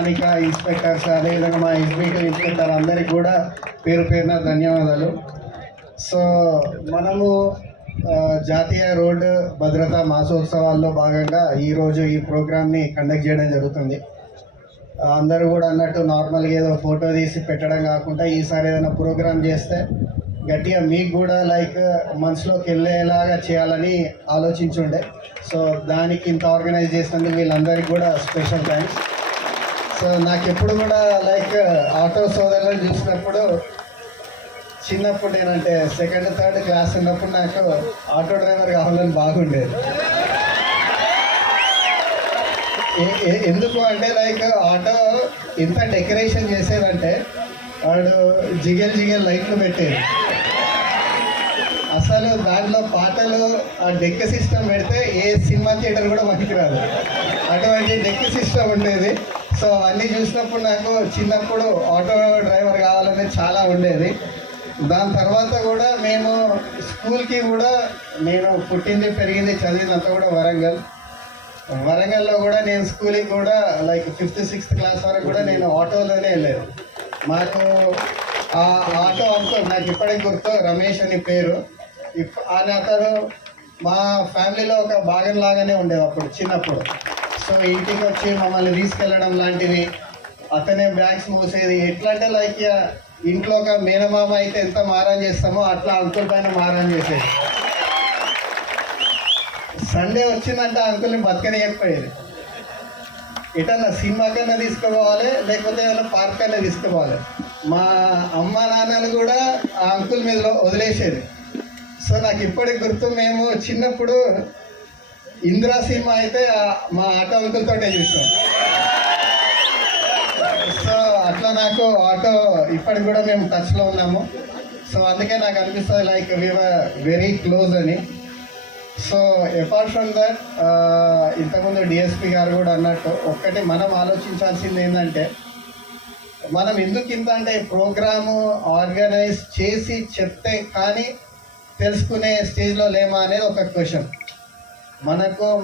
స్థానిక ఇన్స్పెక్టర్స్ అదేవిధంగా మా ఎగ్జిక్యూటివ్ ఇన్స్పెక్టర్ అందరికీ కూడా పేరు పేరున ధన్యవాదాలు. సో మనము జాతీయ రోడ్డు భద్రతా మాసోత్సవాల్లో భాగంగా ఈరోజు ఈ ప్రోగ్రామ్ని కండక్ట్ చేయడం జరుగుతుంది. అందరూ కూడా అన్నట్టు నార్మల్గా ఏదో ఫోటో తీసి పెట్టడం కాకుండా ఈసారి ఏదైనా ప్రోగ్రామ్ చేస్తే గట్టిగా మీకు కూడా లైక్ మనసులోకి వెళ్ళేలాగా చేయాలని ఆలోచించుండే. సో దానికి ఇంత ఆర్గనైజ్ చేసినందుకు వీళ్ళందరికీ కూడా స్పెషల్ థ్యాంక్స్. సో నాకు ఎప్పుడు కూడా లైక్ ఆటో సోదరులను చూసినప్పుడు చిన్నప్పుడు నేనంటే సెకండ్ థర్డ్ క్లాస్ ఉన్నప్పుడు నాకు ఆటో డ్రైవర్ కావాలని బాగుండేది. ఎందుకు అంటే లైక్ ఆటో ఇంత డెకరేషన్ చేసేదంటే వాడు జిగేల్ లైట్లు పెట్టేది. అసలు దాంట్లో పాటలు ఆ డెక్ సిస్టమ్ పెడితే ఏ సినిమా థియేటర్ కూడా పనికిరాదు, అటువంటి డెక్ సిస్టమ్ ఉండేది. సో అన్నీ చూసినప్పుడు నాకు చిన్నప్పుడు ఆటో డ్రైవర్ కావాలని చాలా ఉండేది. దాని తర్వాత కూడా మేము స్కూల్కి కూడా నేను పుట్టింది పెరిగింది చదివినంత కూడా వరంగల్లో కూడా నేను స్కూల్కి కూడా లైక్ 5th 6th క్లాస్ వరకు కూడా నేను ఆటోలోనే వెళ్ళేది. మాకు ఆ ఆటో అంకుల్ నాకు ఇప్పటికి గుర్తు, రమేష్ అని పేరు. అతను మా ఫ్యామిలీలో ఒక భాగం లాగానే ఉండేది అప్పుడు చిన్నప్పుడు. సో ఇంటికి వచ్చి మమ్మల్ని తీసుకెళ్ళడం లాంటివి, అతనే బ్యాగ్స్ మూసేది. ఎట్లా అంటే లైక్ ఇంట్లో ఒక మేనమామ అయితే ఎంత మారం చేస్తామో అట్లా అంకుల్ పైన మారం చేసేది. సండే వచ్చిందంటే అంకుల్ని బతకనియకపోయేది. ఎటన్నా సినిమా కన్నా తీసుకుపోవాలి, లేకపోతే ఏదైనా పార్క్ కన్నా తీసుకుపోవాలి. మా అమ్మ నాన్నలు కూడా ఆ అంకుల్ మీద వదిలేసేది. సో నాకు ఇప్పటికి గుర్తు, మేము చిన్నప్పుడు ఇందిరా సినిమా అయితే మా ఆటో అంకుల్ తోటే చూసాం. సో అట్లా నాకు ఆటో ఇప్పటికి కూడా మేము టచ్లో ఉన్నాము. సో అందుకే నాకు అనిపిస్తుంది like we were very close అని. సో అపార్ట్ ఫ్రమ్ దట్ ఇంతకుముందు డిఎస్పి గారు కూడా అన్నట్టు ఒక్కటి మనం ఆలోచించాల్సింది ఏంటంటే, మనం ఎందుకు ఇంత అంటే ప్రోగ్రాము ఆర్గనైజ్ చేసి చెప్తే కానీ తెలుసుకునే స్టేజ్లో లేమా అనేది ఒక క్వశ్చన్.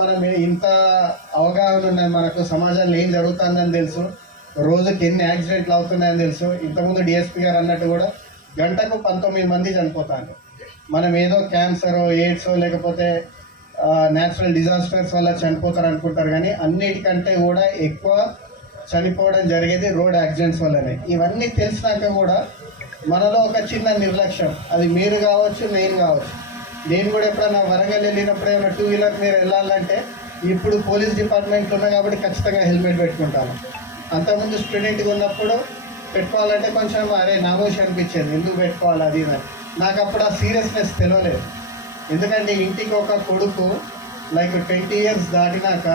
మనం ఇంత అవగాహన ఉన్నది, మనకు సమాజంలో ఏం జరుగుతుందని తెలుసు, రోజుకి ఎన్ని యాక్సిడెంట్లు అవుతున్నాయని తెలుసు. ఇంతకుముందు డిఎస్పి గారు అన్నట్టు కూడా గంటకు 19 మంది చనిపోతారు. మనం ఏదో క్యాన్సర్, ఎయిడ్స్ లేకపోతే న్యాచురల్ డిజాస్టర్స్ వల్ల చనిపోతారు అనుకుంటారు, కానీ అన్నిటికంటే కూడా ఎక్కువ చనిపోవడం జరిగేది రోడ్ యాక్సిడెంట్స్ వల్లనే. ఇవన్నీ తెలిసినాక కూడా మనలో ఒక చిన్న నిర్లక్ష్యం, అది మీరు కావచ్చు నేను కావచ్చు. నేను కూడా ఎప్పుడైనా వరంగల్ వెళ్ళినప్పుడు ఏమైనా 2 వీలర్ మీరు వెళ్ళాలంటే ఇప్పుడు పోలీస్ డిపార్ట్మెంట్లో ఉన్నాయి కాబట్టి ఖచ్చితంగా హెల్మెట్ పెట్టుకుంటాను. అంతకుముందు స్టూడెంట్గా ఉన్నప్పుడు పెట్టుకోవాలంటే కొంచెం అరే నామోషి అనిపించేది, ఎందుకు పెట్టుకోవాలి అది అని. నాకు అప్పుడు ఆ సీరియస్నెస్ తెలియలేదు. ఎందుకంటే ఇంటికి ఒక కొడుకు లైక్ 20 years దాటినాక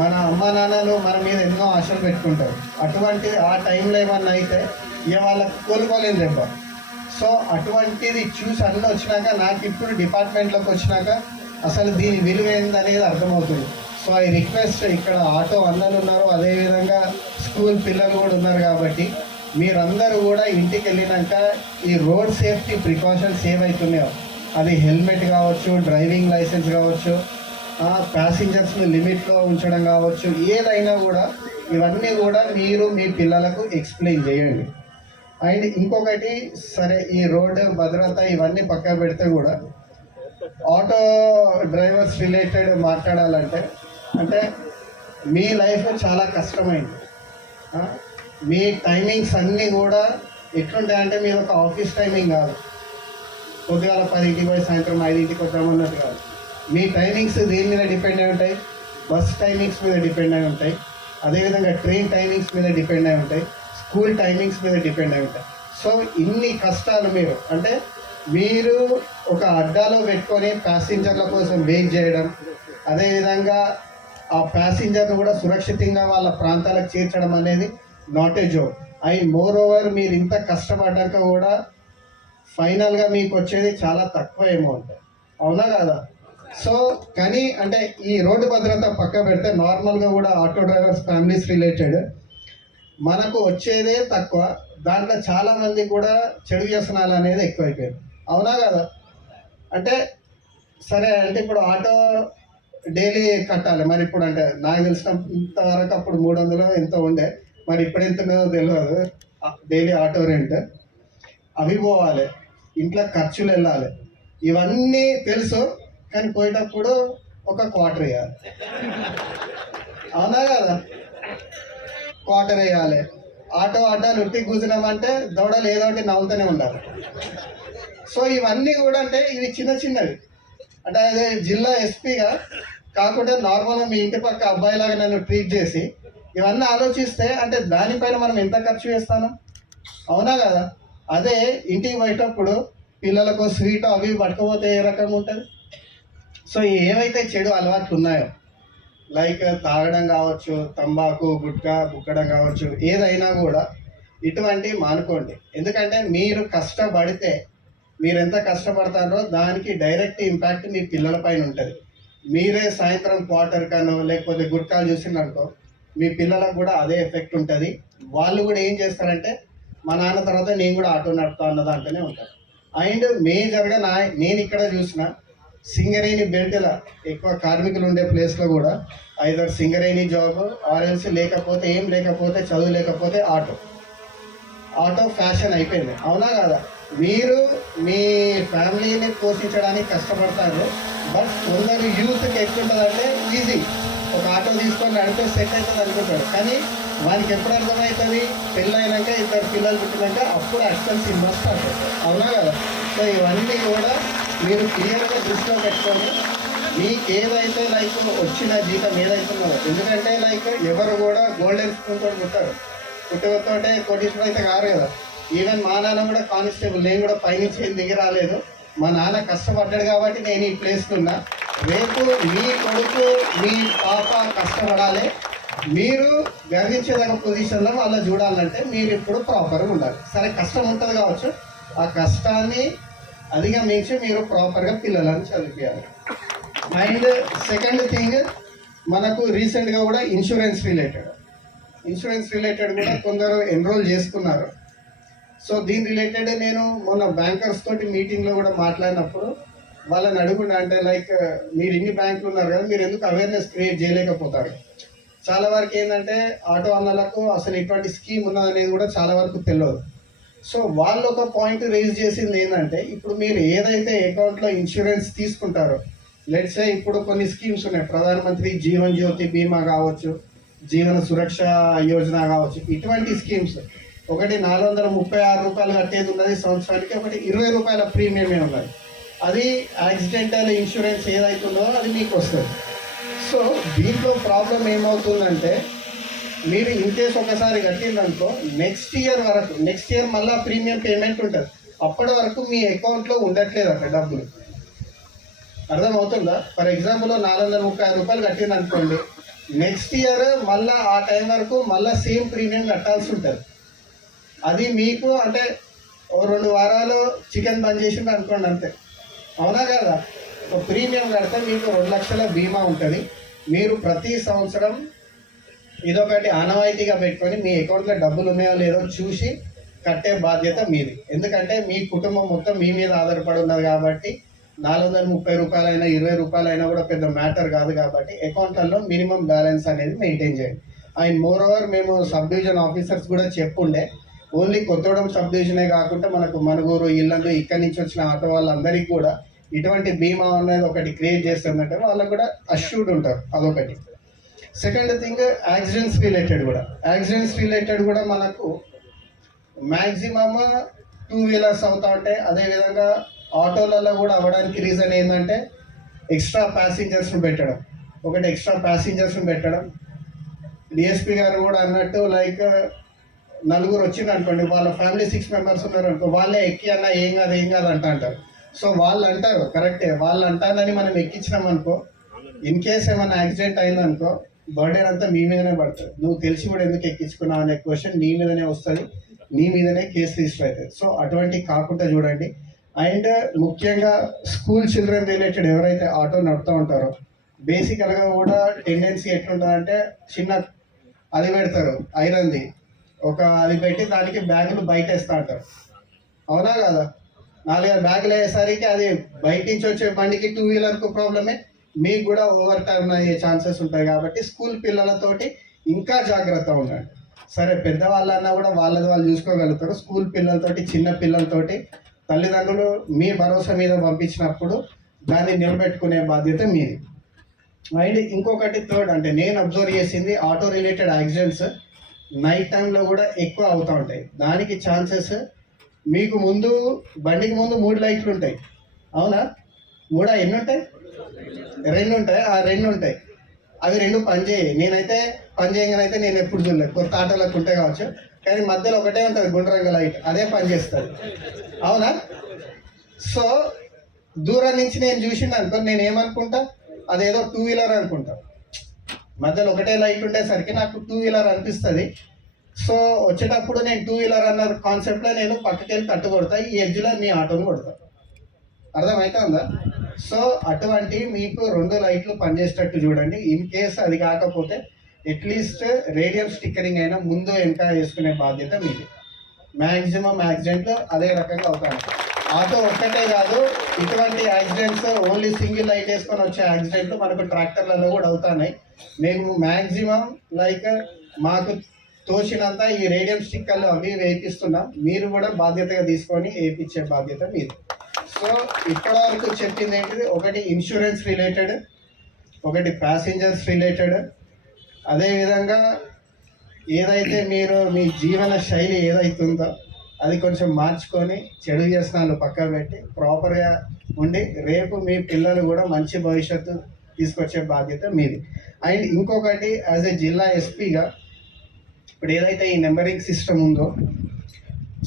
మన అమ్మ నాన్నలు మన మీద ఎన్నో ఆశలు పెట్టుకుంటారు. అటువంటి ఆ టైంలో ఏమన్నా అయితే ఇక వాళ్ళకి కోలుకోలేదు దెబ్బ. సో అటువంటిది చూసి అన్నీ వచ్చినాక నాకు ఇప్పుడు డిపార్ట్మెంట్లోకి వచ్చినాక అసలు దీని విలువ ఏందనేది అర్థమవుతుంది. సో ఐ రిక్వెస్ట్, ఇక్కడ ఆటో అన్నలు ఉన్నారు, అదేవిధంగా స్కూల్ పిల్లలు కూడా ఉన్నారు కాబట్టి మీరందరూ కూడా ఇంటికి వెళ్ళినాక ఈ రోడ్ సేఫ్టీ ప్రికాషన్స్ ఏవైతున్నాయో, అది హెల్మెట్ కావచ్చు, డ్రైవింగ్ లైసెన్స్ కావచ్చు, ప్యాసింజర్స్ని లిమిట్లో ఉంచడం కావచ్చు, ఏదైనా కూడా ఇవన్నీ కూడా మీరు మీ పిల్లలకు ఎక్స్ప్లెయిన్ చేయండి. అండ్ ఇంకొకటి, సరే ఈ రోడ్డు భద్రత ఇవన్నీ పక్కన పెడితే కూడా ఆటో డ్రైవర్స్ రిలేటెడ్ మాట్లాడాలంటే, అంటే మీ లైఫ్ చాలా కష్టమైంది. మీ టైమింగ్స్ అన్నీ కూడా ఎట్లుంటాయంటే, మీరు ఒక ఆఫీస్ టైమింగ్ కాదు, పొద్దుగాల 10కి పోయి సాయంత్రం 5కి వద్దామన్నట్టు కాదు. మీ టైమింగ్స్ దేని మీద డిపెండ్ అయి ఉంటాయి? బస్ టైమింగ్స్ మీద డిపెండ్ అయి ఉంటాయి, అదేవిధంగా ట్రైన్ టైమింగ్స్ మీద డిపెండ్ అయి ఉంటాయి, స్కూల్ టైమింగ్స్ మీద డిపెండ్ అయి ఉంటాయి. సో ఇన్ని కష్టాలు మీరు ఒక అడ్డాలో పెట్టుకొని ప్యాసింజర్ల కోసం వెయిట్ చేయడం, అదేవిధంగా ఆ ప్యాసింజర్ను కూడా సురక్షితంగా వాళ్ళ ప్రాంతాలకు చేర్చడం అనేది not a joke. And more over మీరు ఇంత కష్టపడ్డాక కూడా ఫైనల్గా మీకు వచ్చేది చాలా తక్కువ అమౌంట్, అవునా కదా? సో కానీ అంటే ఈ రోడ్డు భద్రత పక్క పెడితే నార్మల్గా కూడా ఆటో డ్రైవర్స్ ఫ్యామిలీస్ రిలేటెడ్ మనకు వచ్చేదే తక్కువ, దాంట్లో చాలామంది కూడా చెడు వ్యసనాలు అనేది ఎక్కువైపోయింది, అవునా కదా? అంటే సరే, అంటే ఇప్పుడు ఆటో డైలీ కట్టాలి. మరి ఇప్పుడు అంటే నాకు తెలిసినంత వరకు అప్పుడు 300 ఎంతో ఉండే, మరి ఇప్పుడు ఎంత ఉన్నదో తెలియదు. డైలీ ఆటో రెంట్ అవి పోవాలి, ఇంట్లో ఖర్చులు వెళ్ళాలి, ఇవన్నీ తెలుసు. కానీ పోయేటప్పుడు ఒక క్వార్టర్ వేయాలి, అవునా కదా? క్వార్టర్ వేయాలి. ఆటో అడ్డాలు ఉట్టి కూర్చున్నామంటే దౌడలు ఏదో ఒకటి నవ్వుతూనే ఉండాలి. సో ఇవన్నీ కూడా అంటే ఇవి చిన్న చిన్నవి. అంటే అదే జిల్లా ఎస్పీగా కాకుండా నార్మల్గా మీ ఇంటి పక్క అబ్బాయిలాగా నన్ను ట్రీట్ చేసి ఇవన్నీ ఆలోచిస్తే అంటే దానిపైన మనం ఎంత ఖర్చు చేస్తాను, అవునా కదా? అదే ఇంటికి పోయేటప్పుడు పిల్లలకు స్వీట్ అవి పట్టుకపోతే ఏ రకంగా ఉంటుంది? సో ఏవైతే చెడు అలవాట్లు ఉన్నాయో, లైక్ తాగడం కావచ్చు, తంబాకు గుట్కా బుక్కడం కావచ్చు, ఏదైనా కూడా ఇటువంటివి మానుకోండి. ఎందుకంటే మీరు కష్టపడితే, మీరు ఎంత కష్టపడతారో దానికి డైరెక్ట్ ఇంపాక్ట్ మీ పిల్లల పైన ఉంటుంది. మీరే సాయంత్రం క్వార్టర్ కనో లేకపోతే గుట్కాలు చూసిందనుకో, మీ పిల్లలకు కూడా అదే ఎఫెక్ట్ ఉంటుంది. వాళ్ళు కూడా ఏం చేస్తారంటే మా నాన్న తర్వాత నేను కూడా ఆటో నడుపుతా అన్న దాంట్లోనే ఉంటారు. అండ్ మేజర్గా నేను ఇక్కడ చూసిన సింగరేణి బెల్ట్లో ఎక్కువ కార్మికులు ఉండే ప్లేస్లో కూడా ఐదర్ సింగరేణి జాబ్ ఆర్ఎల్సి, లేకపోతే ఏం లేకపోతే చదువు లేకపోతే ఆటో ఫ్యాషన్ అయిపోయింది, అవునా కదా? మీరు మీ ఫ్యామిలీని పోషించడానికి కష్టపడతారు. బట్ కొందరు యూత్కి ఎట్లుంటుందంటే ఈజీ, ఒక ఆటో తీసుకొని నడిపే సెట్ అవుతుంది అనుకుంటాడు. కానీ వానికి ఎప్పుడు అర్థమవుతుంది? పెళ్ళైనాక ఇద్దరు పిల్లలు పుట్టినాక అప్పుడు ఎక్స్పెన్సివ్ మస్ట్ అవుతుంది, అవునా కదా? సో ఇవన్నీ కూడా మీరు క్లియర్గా దృష్టిలో పెట్టుకొని మీకు ఏదైతే లైక్ వచ్చిన జీతం ఏదైతుందో, ఎందుకంటే లైక్ ఎవరు కూడా గోల్డెన్ స్పూన్తో పుట్టారు, పుట్టుకతోటే కోటీశ్వరుడు అయితే కారు కదా. ఈవెన్ మా నాన్న కూడా కానిస్టేబుల్, నేను కూడా పైనుంచి ఏం దిగి రాలేదు. మా నాన్న కష్టపడ్డాడు కాబట్టి నేను ఈ ప్లేస్లో ఉన్నా. రేపు మీ కొడుకు మీ పాప కష్టపడాలి, మీరు గర్వించేదగ్గ పొజిషన్లో వాళ్ళ చూడాలంటే మీరు ఇప్పుడు ప్రాపర్గా ఉండాలి. సరే కష్టం ఉంటుంది కావచ్చు, ఆ కష్టాన్ని అధిగమించి మీరు ప్రాపర్గా పిల్లలను చదివించాలి. అండ్ సెకండ్ థింగ్, మనకు రీసెంట్గా కూడా ఇన్సూరెన్స్ రిలేటెడ్ కూడా కొందరు ఎన్రోల్ చేసుకున్నారు. సో దీని రిలేటెడ్ నేను మొన్న బ్యాంకర్స్ తోటి మీటింగ్లో కూడా మాట్లాడినప్పుడు వాళ్ళని అడుగుండే, అంటే లైక్ మీరు ఇన్ని బ్యాంకులు ఉన్నారు కదా, మీరు ఎందుకు అవేర్నెస్ క్రియేట్ చేయలేకపోతారు? చాలా వరకు ఏంటంటే ఆటో అన్నలకు అసలు ఇటువంటి స్కీమ్ ఉన్నదనేది కూడా చాలా వరకు తెలియదు. సో వాళ్ళు ఒక పాయింట్ రేజ్ చేసింది ఏంటంటే, ఇప్పుడు మీరు ఏదైతే అకౌంట్లో ఇన్సూరెన్స్ తీసుకుంటారో, లెట్స్ సే ఇప్పుడు కొన్ని స్కీమ్స్ ఉన్నాయి, ప్రధానమంత్రి జీవన్ జ్యోతి బీమా కావచ్చు, జీవన సురక్ష యోజన కావచ్చు, ఇటువంటి స్కీమ్స్ ఒకటి 436 రూపాయలు కట్టేది ఉన్నది సంవత్సరానికి, ఒకటి 20 రూపాయల ప్రీమియమే ఉన్నది. అది యాక్సిడెంటల్ ఇన్సూరెన్స్ ఏదైతుందో అది మీకు వస్తుంది. సో దీంట్లో ప్రాబ్లం ఏమవుతుందంటే, మీరు ఇన్కేస్ ఒకసారి కట్టిందనుకో నెక్స్ట్ ఇయర్ మళ్ళీ ప్రీమియం పేమెంట్ ఉంటుంది. అప్పటి వరకు మీ అకౌంట్లో ఉండట్లేదు అక్కడ డబ్బులు, అర్థమవుతుందా? ఫర్ ఎగ్జాంపుల్ 436 రూపాయలు కట్టింది అనుకోండి, నెక్స్ట్ ఇయర్ మళ్ళీ ఆ టైం వరకు మళ్ళీ సేమ్ ప్రీమియం కట్టాల్సి ఉంటుంది. అది మీకు అంటే 2 వారాలు చికెన్ బంద్ చేసింది అనుకోండి అంతే, అవునా కదా? ఒక ప్రీమియం కడితే మీకు 2 లక్షల బీమా ఉంటుంది. మీరు ప్రతి సంవత్సరం ఇదొకటి ఆనవాయితీగా పెట్టుకొని మీ అకౌంట్లో డబ్బులు ఉన్నాయో లేదో చూసి కట్టే బాధ్యత మీది. ఎందుకంటే మీ కుటుంబం మొత్తం మీ మీద ఆధారపడి ఉన్నది కాబట్టి 430 రూపాయలైనా 20 రూపాయలైనా కూడా పెద్ద మ్యాటర్ కాదు. కాబట్టి అకౌంట్లలో మినిమం బ్యాలెన్స్ అనేది మెయింటైన్ చేయండి. అండ్ మోర్ ఓవర్ మేము సబ్ డివిజన్ ఆఫీసర్స్ కూడా చెప్పుండే, ఓన్లీ కొత్తగూడెం సబ్ డివిజనే కాకుండా మనకు మనుగూరు, ఇల్లందు ఇక్కడి నుంచి వచ్చిన ఆటో వాళ్ళందరికీ కూడా ఇటువంటి బీమా అనేది ఒకటి క్రియేట్ చేస్తుందంటే వాళ్ళకు కూడా అష్యూర్డ్ ఉంటారు, అదొకటి. సెకండ్ థింగ్, యాక్సిడెంట్స్ రిలేటెడ్ కూడా మనకు మ్యాక్సిమమ్ 2 వీలర్స్ అవుతా ఉంటాయి. అదేవిధంగా ఆటోలలో కూడా అవ్వడానికి రీజన్ ఏంటంటే ఎక్స్ట్రా ప్యాసింజర్స్ని పెట్టడం. డిఎస్పీ గారు కూడా అన్నట్టు లైక్ నలుగురు వచ్చింది అనుకోండి, వాళ్ళ ఫ్యామిలీ 6 మెంబర్స్ ఉన్నారు అనుకో, వాళ్ళే ఎక్కి అన్న ఏం కాదు అంటారు. సో వాళ్ళు అంటారు కరెక్టే, వాళ్ళు అంటారని మనం ఎక్కించినాం అనుకో, ఇన్ కేస్ ఏమైనా యాక్సిడెంట్ అయిందనుకో బర్డెన్ అంతా మీ మీదనే పడుతుంది. నువ్వు తెలిసి కూడా ఎందుకు ఎక్కించుకున్నావు అనే క్వశ్చన్ నీ మీదనే వస్తుంది, నీ మీదనే కేసు రిజిస్టర్ అవుతుంది. సో అటువంటివి కాకుండా చూడండి. అండ్ ముఖ్యంగా స్కూల్ చిల్డ్రన్ రిలేటెడ్ ఎవరైతే ఆటో నడుపుతూ ఉంటారో, బేసికల్గా కూడా టెండెన్సీ ఎట్లుంటుందంటే చిన్న అది పెడతారు ఐరన్ది, అది పెట్టి దానికి బ్యాగులు బయట వేస్తూ ఉంటారు, అవునా కదా? 4 బ్యాగులు వేసేసరికి అది బయట నుంచి వచ్చే బండికి 2 వీలర్కు ప్రాబ్లమే, మీకు కూడా ఓవర్ టర్న్ అయ్యే ఛాన్సెస్ ఉంటాయి. కాబట్టి స్కూల్ పిల్లలతోటి ఇంకా జాగ్రత్తగా ఉండండి. సరే పెద్దవాళ్ళన్నా కూడా వాళ్ళది వాళ్ళు చూసుకోగలుగుతారు. స్కూల్ పిల్లలతోటి, చిన్న పిల్లలతోటి తల్లిదండ్రులు మీ భరోసా మీద పంపించినప్పుడు దాన్ని నిలబెట్టుకునే బాధ్యత మీది. అండ్ ఇంకొకటి థర్డ్, అంటే నేను అబ్జర్వ్ చేసింది ఆటో రిలేటెడ్ యాక్సిడెంట్స్ నైట్ టైంలో కూడా ఎక్కువ అవుతూ ఉంటాయి. దానికి ఛాన్సెస్, మీకు ముందు బండికి ముందు 3 లైట్లు ఉంటాయి, అవునా? ఎన్ని ఉంటాయి? 2 ఉంటాయి. ఆ 2 ఉంటాయి, అవి 2 పనిచేయి. నేనైతే పని చేయగానైతే నేను ఎప్పుడు చూడలేదు, కొత్త ఆటోలకు ఉంటాయి కావచ్చు, కానీ మధ్యలో ఒకటే ఉంటుంది గుండ్రంగ లైట్, అదే పనిచేస్తుంది, అవునా? సో దూరం నుంచి నేను చూసింది అనుకో, నేను ఏమనుకుంటా, అదేదో 2 వీలర్ అనుకుంటా. మధ్యలో ఒకటే లైట్ ఉండేసరికి నాకు 2 వీలర్ అనిపిస్తుంది. సో వచ్చేటప్పుడు నేను 2 వీలర్ అన్న కాన్సెప్ట్లో నేను పక్కకెళ్ళి తట్టు కొడతా, ఈ ఎడ్జ్లో మీ ఆటోని కొడతా. అర్థమవుతుందా? సో అటువంటి మీకు 2 లైట్లు పనిచేసేటట్టు చూడండి. ఇన్ కేస్ అది కాకపోతే అట్లీస్ట్ రేడియం స్టిక్కరింగ్ అయినా ముందు వెనక వేసుకునే బాధ్యత మీది. మ్యాక్సిమం యాక్సిడెంట్లు అదే రకంగా అవుతాయి. ఆటో ఒక్కటే కాదు, ఇటువంటి యాక్సిడెంట్స్ ఓన్లీ సింగిల్ లైట్ వేసుకొని వచ్చే యాక్సిడెంట్లు మనకు ట్రాక్టర్లలో కూడా అవుతున్నాయి. మేము మ్యాక్సిమం మాకు తోచినంత ఈ రేడియం స్టిక్కర్లు అవి వేయిస్తున్నాం. మీరు కూడా బాధ్యతగా తీసుకొని వేయించే బాధ్యత మీది. సో ఇప్పటి వరకు చెప్పింది ఏంటిది, ఒకటి ఇన్సూరెన్స్ రిలేటెడ్, ఒకటి ప్యాసింజర్స్ రిలేటెడ్, అదేవిధంగా ఏదైతే మీరు మీ జీవన శైలి ఏదైతుందో అది కొంచెం మార్చుకొని చెడు వ్యసనాలు పక్కన పెట్టి ప్రాపర్గా ఉండి రేపు మీ పిల్లలు కూడా మంచి భవిష్యత్తు తీసుకొచ్చే బాధ్యత మీది. అండ్ ఇంకొకటి, యాజ్ ఏ జిల్లా ఎస్పీగా ఇప్పుడు ఏదైతే ఈ నెంబరింగ్ సిస్టమ్ ఉందో,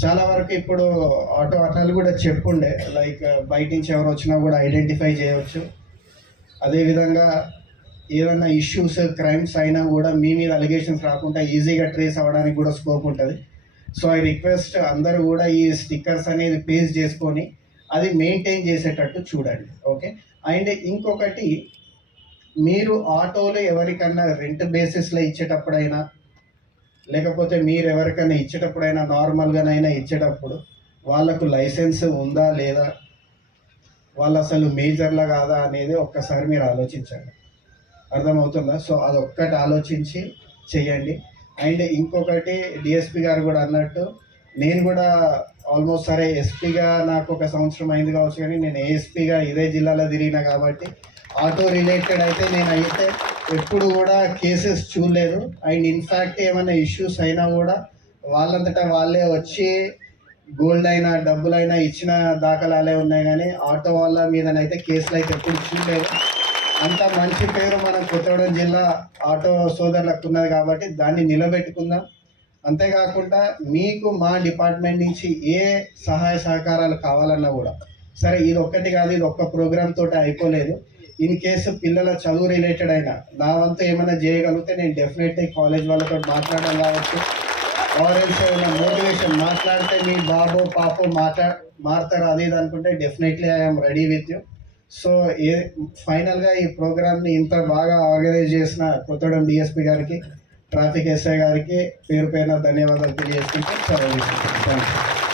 చాలా వరకు ఇప్పుడు ఆటో అన్నలు కూడా చెప్పుండే, లైక్ బయట నుంచి ఎవరు వచ్చినా కూడా ఐడెంటిఫై చేయవచ్చు. అదేవిధంగా ఏదన్నా ఇష్యూస్, క్రైమ్స్ అయినా కూడా మీ మీద అలిగేషన్స్ రాకుండా ఈజీగా ట్రేస్ అవ్వడానికి కూడా స్కోప్ ఉంటుంది. సో ఐ రిక్వెస్ట్ అందరూ కూడా ఈ స్టిక్కర్స్ అనేది పేస్ట్ చేసుకొని అది మెయింటైన్ చేసేటట్టు చూడండి, ఓకే? అండ్ ఇంకొకటి, మీరు ఆటోలు ఎవరికన్నా రెంట్ బేసిస్లో ఇచ్చేటప్పుడైనా, లేకపోతే మీరు ఎవరికైనా ఇచ్చేటప్పుడైనా, నార్మల్గానైనా ఇచ్చేటప్పుడు వాళ్ళకు లైసెన్స్ ఉందా లేదా, వాళ్ళు అసలు మేజర్లా కాదా అనేది ఒక్కసారి మీరు ఆలోచించండి. అర్థమవుతుందా? సో అదొక్కటి ఆలోచించి చెయ్యండి. అండ్ ఇంకొకటి, డిఎస్పి గారు కూడా అన్నట్టు, నేను కూడా ఆల్మోస్ట్ సరే ఎస్పీగా నాకు 1 సంవత్సరం అయింది కావచ్చు, కానీ నేను ఏఎస్పీగా ఇదే జిల్లాలో తిరిగినా కాబట్టి ఆటో రిలేటెడ్ అయితే నేనైతే ఎప్పుడు కూడా కేసెస్ చూడలేదు. అండ్ ఇన్ఫ్యాక్ట్ ఏమైనా ఇష్యూస్ అయినా కూడా వాళ్ళంతటా వాళ్ళే వచ్చి గోల్డ్ అయినా డబ్బులైనా ఇచ్చిన దాఖలాలే ఉన్నాయి, కానీ ఆటో వాళ్ళ మీదనైతే కేసులు అయితే ఎప్పుడు చూడలేదు. అంత మంచి పేరు మన కొత్తగూడెం జిల్లా ఆటో సోదరులకు ఉన్నది కాబట్టి దాన్ని నిలబెట్టుకుందాం. అంతేకాకుండా మీకు మా డిపార్ట్మెంట్ నుంచి ఏ సహాయ సహకారాలు కావాలన్నా కూడా సరే, ఇది ఒక్కటి కాదు, ఇది ఒక్క ప్రోగ్రామ్ తోటి అయిపోలేదు. ఇన్ కేసు పిల్లల చదువు రిలేటెడ్ అయినా నా వంతు ఏమైనా చేయగలిగితే నేను డెఫినెట్లీ కాలేజ్ వాళ్ళతో మాట్లాడడం కావచ్చు, ఆరెల్స్ ఏమైనా మోటివేషన్ మాట్లాడితే మీ బాబో పాపో మారుతారు అది ఇది అనుకుంటే definitely I'm ready with you. So ఫైనల్గా ఈ ప్రోగ్రామ్ని ఇంత బాగా ఆర్గనైజ్ చేసిన కొత్తగూడెం డిఎస్పీ గారికి, ట్రాఫిక్ ఎస్ఐ గారికి పేరు పేరున ధన్యవాదాలు తెలియజేసుకుంటూ సెలవు తీసుకుంటాను. Thank you.